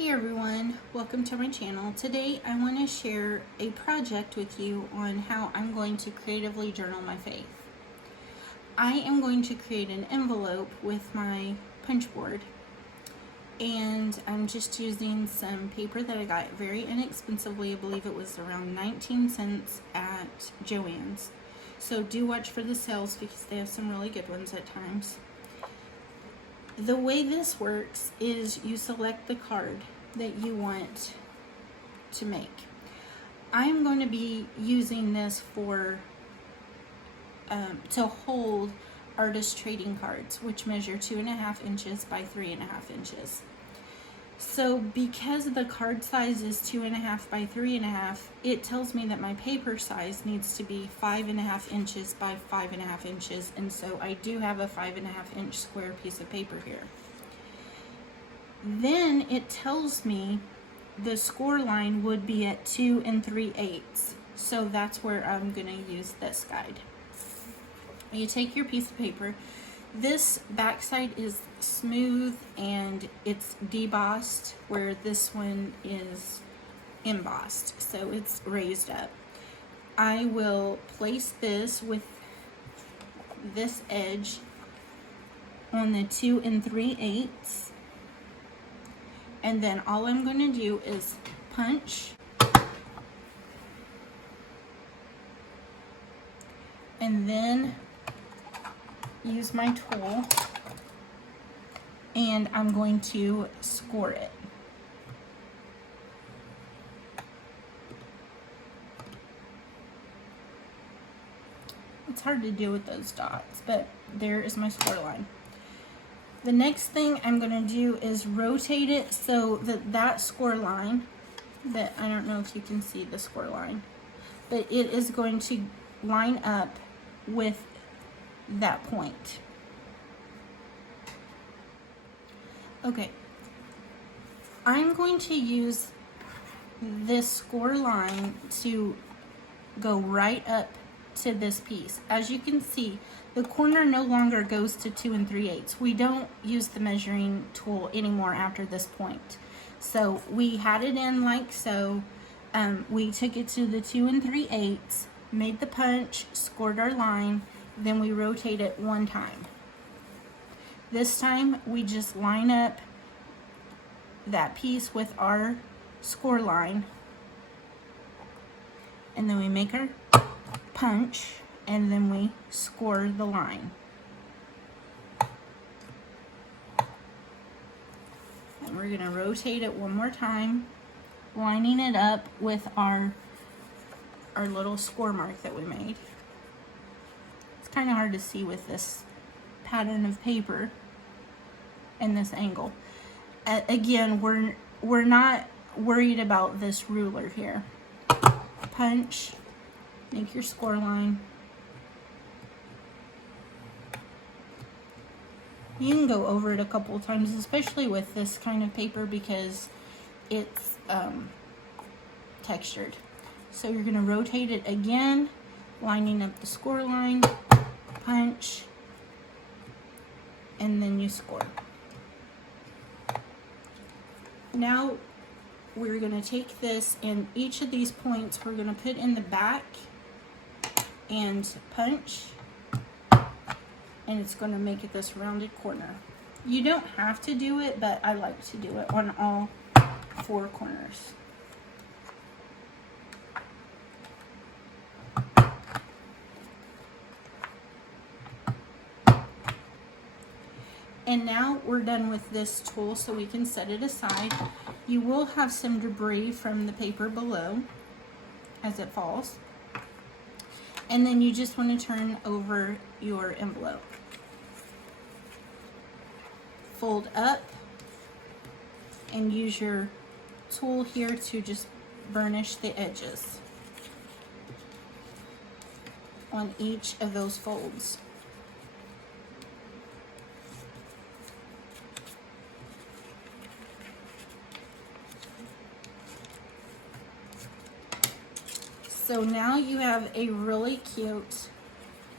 Hey everyone, welcome to my channel. Today I want to share a project with you on how I'm going to creatively journal my faith. I am going to create an envelope with my punch board, and I'm just using some paper that I got very inexpensively. I believe it was around 19 cents at Joann's. So do watch for the sales because they have some really good ones at times. The way this works is you select the card that you want to make. I'm going to be using this for to hold artist trading cards, which measure 2.5 inches by 3.5 inches. So because the card size is 2.5 by 3.5, it tells me that my paper size needs to be 5.5 inches by 5.5 inches, and so I do have a 5.5 inch square piece of paper here. Then it tells me the score line would be at 2 3/8, so that's where I'm going to use this guide. You take your piece of paper. This backside is smooth and it's debossed, where this one is embossed, so it's raised up. I will place this with this edge on the 2 3/8, and then all I'm going to do is punch and then use my tool, and I'm going to score it. It's hard to do with those dots, but there is my score line. The next thing I'm going to do is rotate it so that that score line, that I don't know if you can see the score line, but it is going to line up with that point. Okay, I'm going to use this score line to go right up to this piece. As you can see, the corner no longer goes to 2 3/8. We don't use the measuring tool anymore after this point. So we had it in like so. We took it to the 2 3/8, made the punch, scored our line, then we rotate it one time. This time we just line up that piece with our score line, and then we make our punch, and then we score the line. And we're going to rotate it one more time, lining it up with our little score mark that we made. It's kind of hard to see with this pattern of paper and this angle. Again, we're not worried about this ruler here. Punch, make your score line. You can go over it a couple of times, especially with this kind of paper, because it's textured. So you're going to rotate it again, lining up the score line, punch, and then you score. Now we're going to take this, and each of these points we're going to put in the back and punch, and it's going to make it this rounded corner. You don't have to do it, but I like to do it on all 4 corners. And now we're done with this tool, so we can set it aside. You will have some debris from the paper below as it falls. And then you just want to turn over your envelope. Fold up and use your tool here to just burnish the edges on each of those folds. So now you have a really cute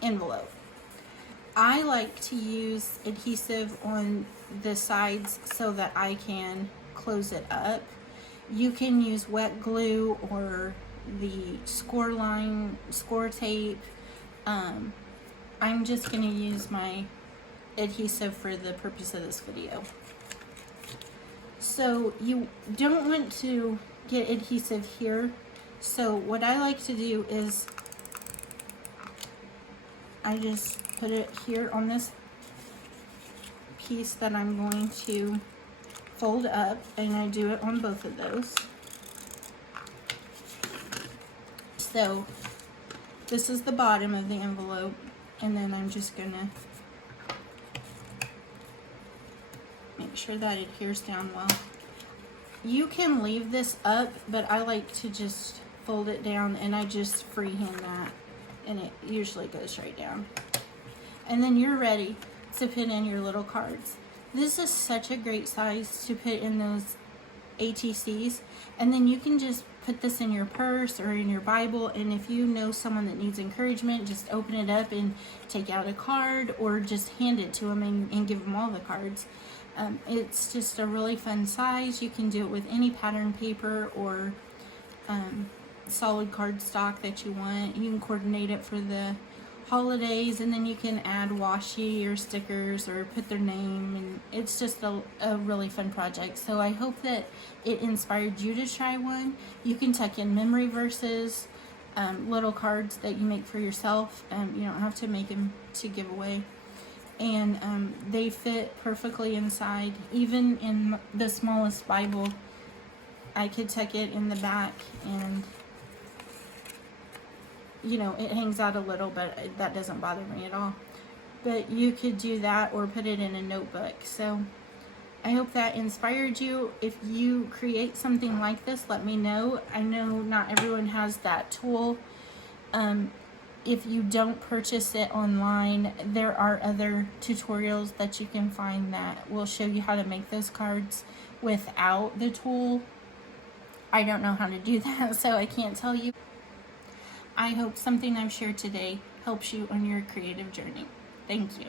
envelope. I like to use adhesive on the sides so that I can close it up. You can use wet glue or the score tape. I'm just going to use my adhesive for the purpose of this video. So you don't want to get adhesive here. So what I like to do is I just put it here on this piece that I'm going to fold up, and I do it on both of those. So this is the bottom of the envelope, and then I'm just gonna make sure that it adheres down well. You can leave this up, but I like to just fold it down, and I just freehand that, and it usually goes right down. And then you're ready to put in your little cards. This is such a great size to put in those ATCs, and then you can just put this in your purse or in your Bible, and if you know someone that needs encouragement, just open it up and take out a card, or just hand it to them and give them all the cards. It's just a really fun size. You can do it with any pattern paper or solid cardstock that you want. You can coordinate it for the holidays, and then you can add washi or stickers or put their name, and it's just a really fun project. So I hope that it inspired you to try one. You can tuck in memory verses, little cards that you make for yourself. You don't have to make them to give away, and they fit perfectly inside. Even in the smallest Bible, I could tuck it in the back, and you know, it hangs out a little, but that doesn't bother me at all. But you could do that or put it in a notebook. So I hope that inspired you. If you create something like this, let me know. I know not everyone has that tool. If you don't purchase it online, there are other tutorials that you can find that will show you how to make those cards without the tool. I don't know how to do that, so I can't tell you. I hope something I've shared today helps you on your creative journey. Thank you.